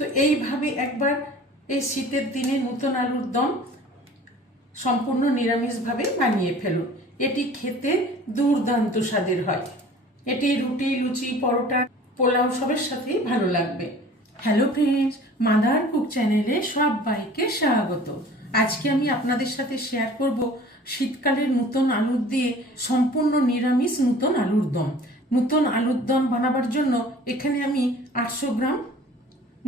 তো এইভাবে একবার এই শীতের দিনে নতুন আলুর দম সম্পূর্ণ নিরামিষভাবে বানিয়ে ফেলুন। এটি খেতে দুর্দান্ত স্বাদের হয়। এটি রুটি, লুচি, পরোটা, পোলাও সবের সাথেই ভালো লাগবে। হ্যালো ফ্রেন্ডস, মাদার কুক চ্যানেলে সবাইকে স্বাগত। আজকে আমি আপনাদের সাথে শেয়ার করব শীতকালের নতুন আলুর দিয়ে সম্পূর্ণ নিরামিষ নতুন আলুর দম। নতুন আলুর দম বানাবার জন্য এখানে আমি 800 গ্রাম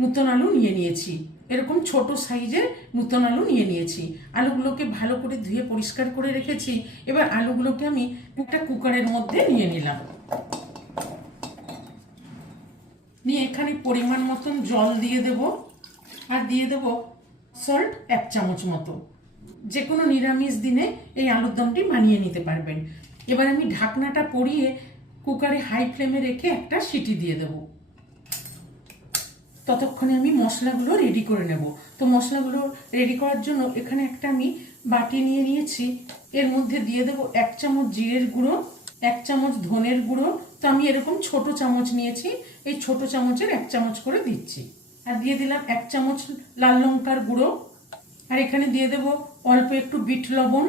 নতুন আলু নিয়ে নিয়েছি। এরকম ছোট সাইজের নতুন আলু নিয়ে নিয়েছি। আলুগুলোকে ভালো করে ধুয়ে পরিষ্কার করে রেখেছি। এবার আলুগুলোকে আমি একটা কুকারের মধ্যে নিয়ে নিলাম। নিয়ে এখানে পরিমাণ মতন জল দিয়ে দেব, আর দিয়ে দেব সল্ট 1 চামচ মতো। যে কোনো নিরামিষ দিনে এই আলুর দমটি বানিয়ে নিতে পারবেন। এবার আমি ঢাকনাটা পরিয়ে কুকারে হাই ফ্লেমে রেখে একটা সিটি দিয়ে দেবো। ততক্ষণে আমি মশলাগুলো রেডি করে নেব। তো মশলাগুলো রেডি করার জন্য এখানে একটা আমি বাটি নিয়ে নিয়েছি। এর মধ্যে দিয়ে দেবো 1 চামচ জিরের গুঁড়ো, 1 চামচ ধনের গুঁড়ো। তো আমি এরকম ছোট চামচ নিয়েছি, এই ছোট চামচের 1 চামচ করে দিচ্ছি। আর দিয়ে দিলাম 1 চামচ লাল লঙ্কার গুঁড়ো। আর এখানে দিয়ে দেবো অল্প একটু বিট লবণ।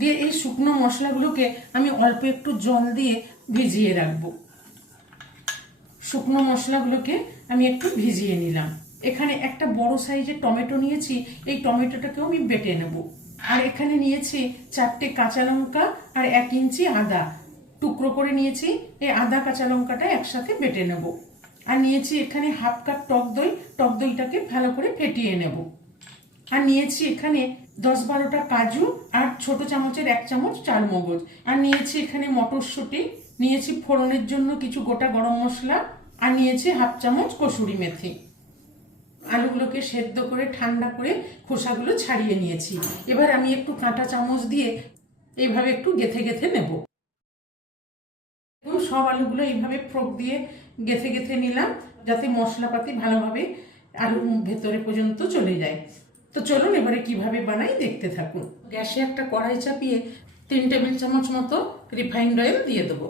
দিয়ে এই শুকনো মশলাগুলোকে আমি অল্প একটু জল দিয়ে ভিজিয়ে রাখবো। শুকনো মশলাগুলোকে আমি একটু ভিজিয়ে নিলাম। এখানে একটা বড় সাইজের টমেটো নিয়েছি, এই টমেটোটাকেও আমি বেটে নেব। আর এখানে নিয়েছি 4টে কাঁচা লঙ্কা আর 1 ইঞ্চি আদা টুকরো করে নিয়েছি। এই আদা কাঁচা লঙ্কাটা একসাথে বেটে নেব। আর নিয়েছি এখানে হাফ কাপ টক দই, টক দইটাকে ভালো করে ফেটিয়ে নেব। আর নিয়েছি এখানে 10-12টা কাজু আর ছোট চামচের 1 চামচ চালমগজ। আর নিয়েছি এখানে মটরশুঁটি, নিয়েছি ফোড়নের জন্য কিছু গোটা গরম মশলা, আর নিয়েছি হাফ চামচ কসুরি মেথি। আলুগুলোকে সেদ্ধ করে ঠান্ডা করে খোসাগুলো ছাড়িয়ে নিয়েছি। এবার আমি একটু কাঁটা চামচ দিয়ে এইভাবে একটু গেথে গেথে নেব। সব আলুগুলো এইভাবে ফ্রোক দিয়ে গেথে গেথে নিলাম, যাতে মশলাপাতি ভালোভাবে আলুর ভেতরে পর্যন্ত চলে যায়। তো চলুন এবারে কিভাবে বানাই দেখতে থাকুন। গ্যাসে একটা কড়াই চাপিয়ে 3 টেবিল চামচ মতো রিফাইন্ড অয়েল দিয়ে দেবো।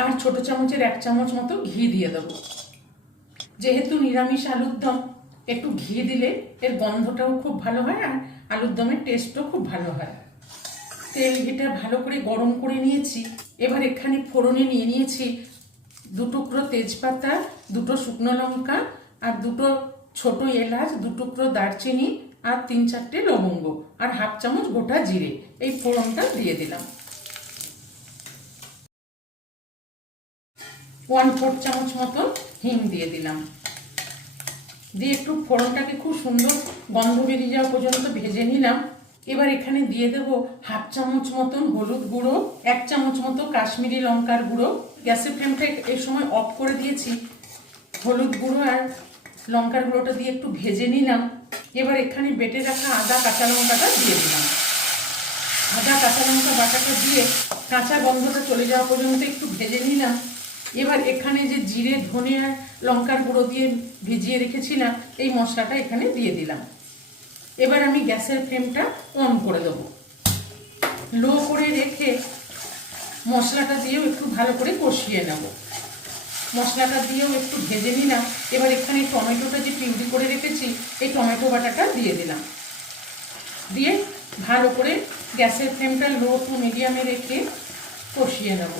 আর ছোট চামচের 1 চামচ মতো ঘি দিয়ে দেবো। যেহেতু নিরামিষ আলুর দম, একটু ঘি দিলে এর গন্ধটাও খুব ভালো হয় আর আলুর দমের টেস্টও খুব ভালো হয়। তেল ঘিটা ভালো করে গরম করে নিয়েছি। এবার এখানে ফোড়নে নিয়ে নিয়েছি 2 টুকরো তেজপাতা, 2টো শুকনো লঙ্কা আর 2টো ছোট এলাচ, 2 টুকরো দারচিনি আর 3-4টে লবঙ্গ আর হাফ চামচ গোটা জিরে। এই ফোড়নটা দিয়ে দিলাম। 1/4 চামচ মতো হিং দিয়ে দিলাম। দিয়ে একটু ফোড়নটাকে খুব সুন্দর গন্ধ বেরিয়ে যাওয়া পর্যন্ত ভেজে নিলাম। এবার এখানে দিয়ে দেব হাফ চামচ মতন হলুদ গুঁড়ো, 1 চামচ মতো কাশ্মীরি লঙ্কার গুঁড়ো। গ্যাসের ফ্লেমটা এই সময় অফ করে দিয়েছি। হলুদ গুঁড়ো আর লঙ্কার গুঁড়োটা দিয়ে একটু ভেজে নিলাম। এবার এখানে বেটে রাখা আদা কাঁচা লঙ্কাটা দিয়ে দিলাম। আদা কাঁচা লঙ্কা বাটাটা দিয়ে কাঁচা গন্ধটা চলে যাওয়া পর্যন্ত একটু ভেজে নিলাম। এবার এখানে যে জিরে, ধনে আর লঙ্কার গুঁড়ো দিয়ে ভিজিয়ে রেখেছিলাম, এই মশলাটা এখানে দিয়ে দিলাম। এবার আমি গ্যাসের ফ্লেমটা অন করে দেবো। লো করে রেখে মশলাটা দিয়েও একটু ভালো করে কষিয়ে নেব। মশলাটা দিয়েও একটু ভেজে নিলাম। এবার এখানে টমেটোটা যে পিউরি করে রেখেছি, এই টমেটো বাটাটা দিয়ে দিলাম। দিয়ে ভালো করে গ্যাসের ফ্লেমটা লো টু মিডিয়ামে রেখে কষিয়ে নেব।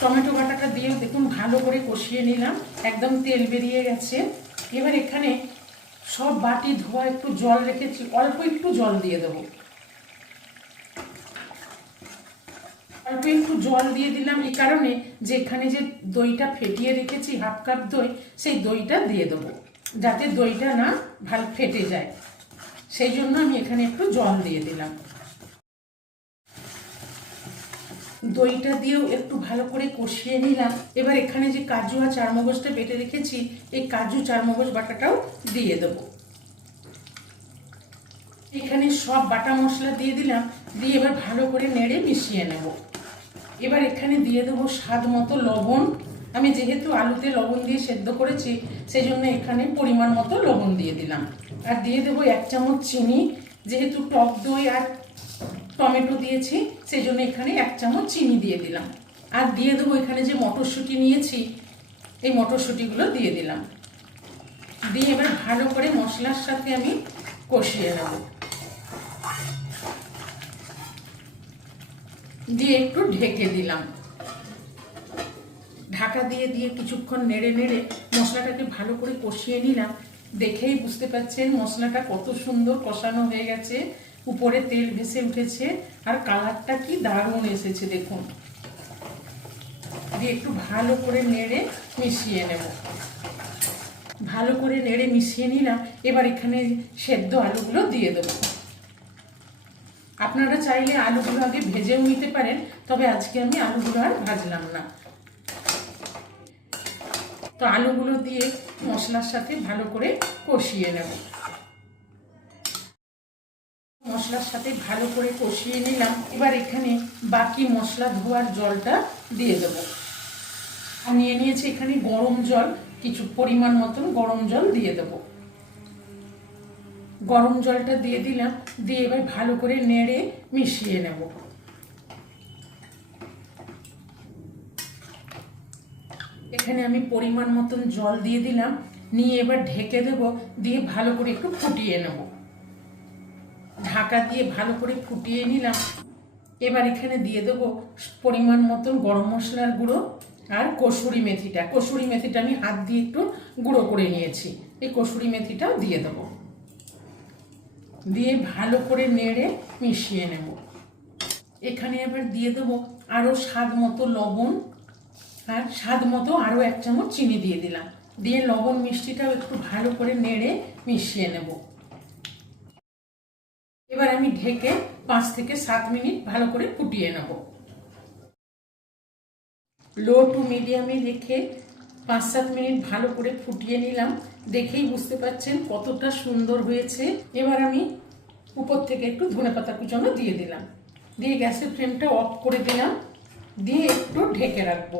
টমেটো বাটাটা দিয়েও দেখুন ভালো করে কষিয়ে নিলাম, একদম তেল বেরিয়ে গেছে। এবার এখানে সব বাটি ধোয়া একটু জল রেখেছি, অল্প একটু জল দিয়ে দেবো। অল্প একটু জল দিয়ে দিলাম এই কারণে যে এখানে যে দইটা ফেটিয়ে রেখেছি হাফ কাপ দই, সেই দইটা দিয়ে দেবো, যাতে দইটা না ভালো ফেটে যায়। সেই জন্য আমি এখানে একটু জল দিয়ে দিলাম। দইটা দিয়েও একটু ভালো করে কষিয়ে নিলাম। এবার এখানে যে কাজু আর চারমগজটা বেটে রেখেছি, এই কাজু চারমগজ বাটাটাও দিয়ে দেবো। এখানে সব বাটা মশলা দিয়ে দিলাম। দিয়ে এবার ভালো করে নেড়ে মিশিয়ে নেব। এবার এখানে দিয়ে দেবো স্বাদ মতো লবণ। আমি যেহেতু আলুতে লবণ দিয়ে সেদ্ধ করেছি, সেই জন্য এখানে পরিমাণ মতো লবণ দিয়ে দিলাম। আর দিয়ে দেবো 1 চামচ চিনি। যেহেতু টক দই আর টমেটো দিয়েছি, সেই জন্য এখানে 1 চামচ চিনি দিয়ে দিলাম। আর দিয়ে দেবো এখানে যে মটরশুঁটি নিয়েছি, এই মটরশুঁটিগুলো দিয়ে দিলাম। দিয়ে এবার ভালো করে মশলার সাথে আমি কষিয়ে নেব। দিয়ে একটু ঢেকে দিলাম। ঢাকা দিয়ে দিয়ে কিছুক্ষণ নেড়ে নেড়ে মশলাটাকে ভালো করে কষিয়ে নিলাম। দেখেই বুঝতে পারছেন মশলাটা কত সুন্দর কষানো হয়ে গেছে, উপরে তেল ভেসে উঠেছে আর কালারটা কি দারুণ এসেছে দেখুন। দিয়ে একটু ভালো করে নেড়ে মিশিয়ে নেব। ভালো করে নেড়ে মিশিয়ে নিলাম। এবার এখানে সেদ্ধ আলুগুলো দিয়ে দেবো। আপনারা চাইলে আলুগুলো আগে ভেজেও নিতে পারেন, তবে আজকে আমি আলুগুলো আর ভাজলাম না। তো আলুগুলো দিয়ে মশলার সাথে ভালো করে কষিয়ে নেব। মশলার সাথে ভালো করে কষিয়ে নিলাম। এবার এখানে বাকি মশলা ধোয়ার জলটা দিয়ে দেবো। আর নিয়ে নিয়েছি এখানে গরম জল, কিছু পরিমাণ মতন গরম জল দিয়ে দেবো। গরম জলটা দিয়ে দিলাম। দিয়ে এবার ভালো করে নেড়ে মিশিয়ে নেব। এখানে আমি পরিমাণ মতন জল দিয়ে দিলাম। নিয়ে এবার ঢেকে দেব। দিয়ে ভালো করে একটু ফুটিয়ে নেব। ঢাকা দিয়ে ভালো করে ফুটিয়ে নিলাম। এবার এখানে দিয়ে দেব পরিমাণ মতন গরম মশলার গুঁড়ো আর কসুরি মেথিটা। কসুরি মেথিটা আমি হাত দিয়ে একটু গুঁড়ো করে নিয়েছি। এই কসুরি মেথিটাও দিয়ে দেব। দিয়ে ভালো করে নেড়ে মিশিয়ে নেব। এখানে এবার দিয়ে দেবো আরও স্বাদ মতো লবণ, আর স্বাদ মতো আরও 1 চামচ চিনি দিয়ে দিলাম। দিয়ে লবণ মিষ্টিটাও একটু ভালো করে নেড়ে মিশিয়ে নেব। এবার আমি ঢেকে 5 থেকে 7 মিনিট ভালো করে ফুটিয়ে নেব। লো টু মিডিয়ামে রেখে 5-7 মিনিট ভালো করে ফুটিয়ে নিলাম। দেখেই বুঝতে পারছেন কতটা সুন্দর হয়েছে। এবার আমি উপর থেকে একটু ধনেপাতা কুচানো দিয়ে দিলাম। দিয়ে গ্যাসের ফ্লেমটা অফ করে দিলাম। দিয়ে একটু ঢেকে রাখবো।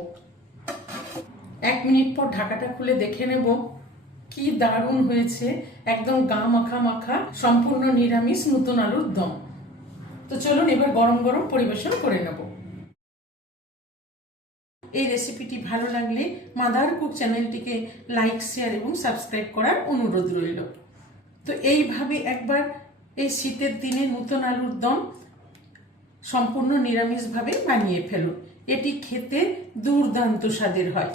1 মিনিট পর ঢাকাটা খুলে দেখে নেব। কি দারুণ হয়েছে, একদম গা মাখা মাখা সম্পূর্ণ নিরামিষ নতুন আলুর দম। তো চলুন এবার গরম গরম পরিবেশন করে নেব। এই রেসিপিটি ভালো লাগলে মাদার কুক চ্যানেলটিকে লাইক, শেয়ার এবং সাবস্ক্রাইব করার অনুরোধ রইল। তো এইভাবে একবার এই শীতের দিনে নতুন আলুর দম সম্পূর্ণ নিরামিষভাবে বানিয়ে ফেলুন। এটি খেতে দুর্দান্ত স্বাদের হয়।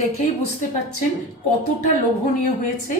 দেখেই বুঝতে পাচ্ছেন কতটা লোভনীয় হয়েছে